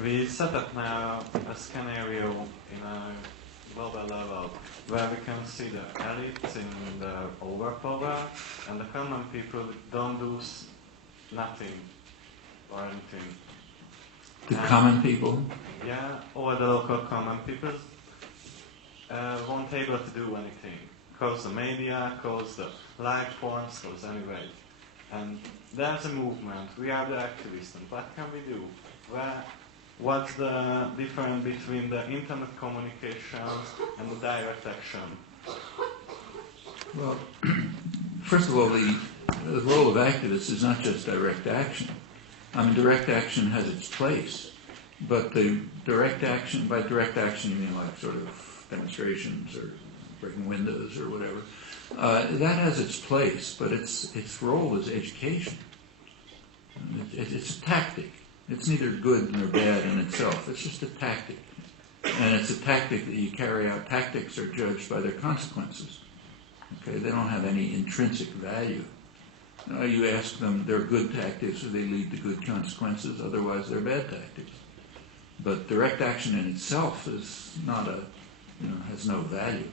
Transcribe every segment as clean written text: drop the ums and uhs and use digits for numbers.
We set up now a scenario in a global level where we can see the elites in the overpower and the common people don't do nothing or anything. The common people? Yeah, or the local common people won't able to do anything. Cause the media, cause the life forms, cause anyway. And there's a movement, we are the activists, and what can we do? What's the difference between the internet communications and the direct action? Well, first of all, the role of activists is not just direct action. I mean, direct action has its place, but the direct action, by direct action you mean like sort of demonstrations or breaking windows or whatever, that has its place, but its role is education. It's a tactic. It's neither good nor bad in itself. It's just a tactic. And it's a tactic that you carry out. Tactics are judged by their consequences. Okay, they don't have any intrinsic value. You ask them, they're good tactics, so they lead to good consequences, otherwise they're bad tactics. But direct action in itself is not has no value.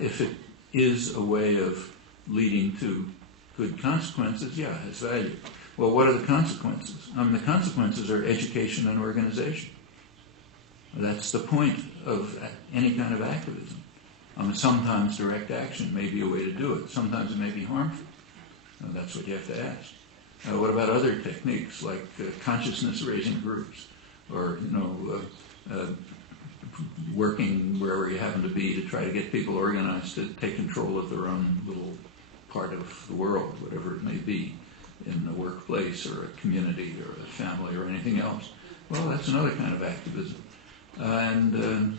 If it is a way of leading to good consequences, yeah, it has value. Well, what are the consequences? The consequences are education and organization. That's the point of any kind of activism. Sometimes direct action may be a way to do it. Sometimes it may be harmful. That's what you have to ask. What about other techniques like consciousness-raising groups, or working wherever you happen to be to try to get people organized to take control of their own little part of the world, whatever it may be, in a workplace or a community or a family or anything else? Well, that's another kind of activism. And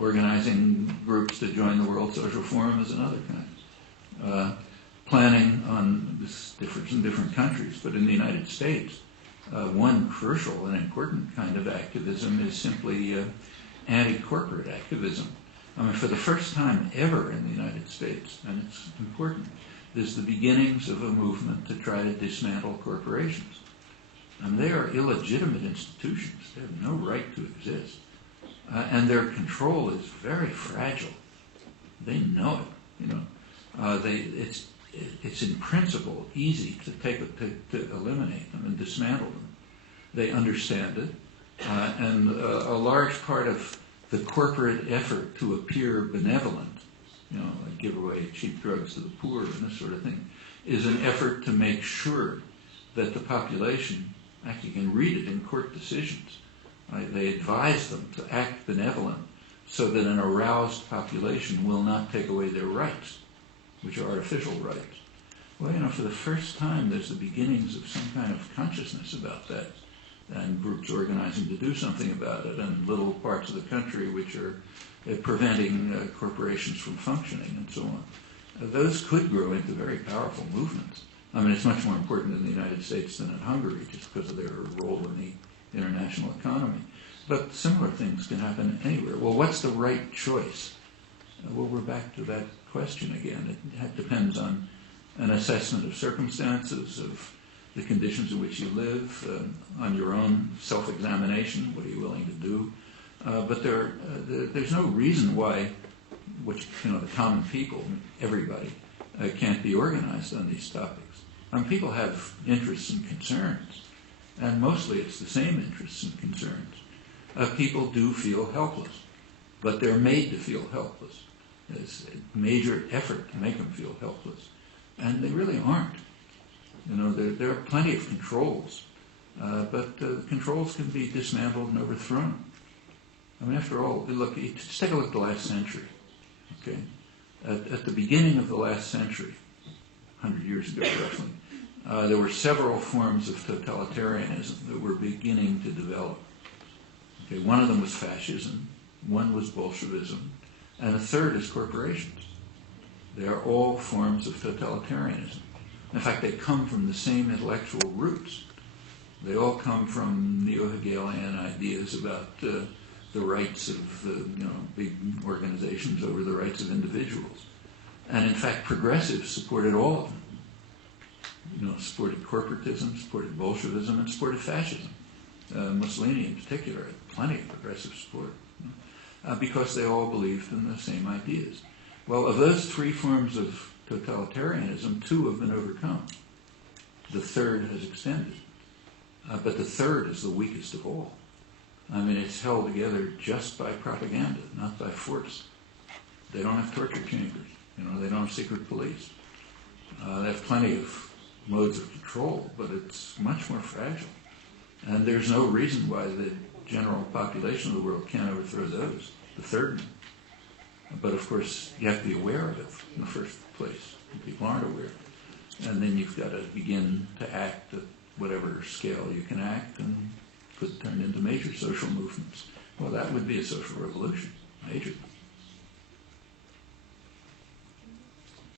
organizing groups to join the World Social Forum is another kind. Planning on this differs in different countries, but in the United States, one crucial and important kind of activism is simply anti-corporate activism. For the first time ever in the United States, and it's important, there's the beginnings of a movement to try to dismantle corporations. And they are illegitimate institutions. They have no right to exist. And their control is very fragile. They know it. It's in principle easy to eliminate them and dismantle them. They understand it. And a large part of the corporate effort to appear benevolent, like give away cheap drugs to the poor and this sort of thing, is an effort to make sure that the population, actually you can read it in court decisions, right? They advise them to act benevolent so that an aroused population will not take away their rights, which are artificial rights. Well, for the first time there's the beginnings of some kind of consciousness about that, and groups organizing to do something about it, and little parts of the country which are preventing corporations from functioning and so on. Those could grow into very powerful movements. It's much more important in the United States than in Hungary, just because of their role in the international economy. But similar things can happen anywhere. Well, what's the right choice? Well, we're back to that question again. It depends on an assessment of circumstances, of the conditions in which you live, on your own self-examination, what are you willing to do? But there's no reason why, the common people, everybody, can't be organized on these topics. People have interests and concerns, and mostly it's the same interests and concerns. People do feel helpless, but they're made to feel helpless. There's a major effort to make them feel helpless, and they really aren't. There are plenty of controls, but controls can be dismantled and overthrown. After all, just take a look at the last century. Okay, at the beginning of the last century, 100 years ago roughly, there were several forms of totalitarianism that were beginning to develop. Okay, one of them was fascism, one was Bolshevism, and a third is corporations. They are all forms of totalitarianism. In fact, they come from the same intellectual roots. They all come from neo-Hegelian ideas about the rights of big organizations over the rights of individuals. And in fact, progressives supported all of them. Supported corporatism, supported Bolshevism, and supported fascism. Mussolini in particular had plenty of progressive support, because they all believed in the same ideas. Well, of those three forms of totalitarianism, two have been overcome. The third has extended. But the third is the weakest of all. I mean, it's held together just by propaganda, not by force. They don't have torture chambers. They don't have secret police. They have plenty of modes of control, but it's much more fragile. And there's no reason why the general population of the world can't overthrow those, the third one. But of course, you have to be aware of it in the first place. People aren't aware. And then you've got to begin to act at whatever scale you can act and turn into major social movements. Well, that would be a social revolution, major.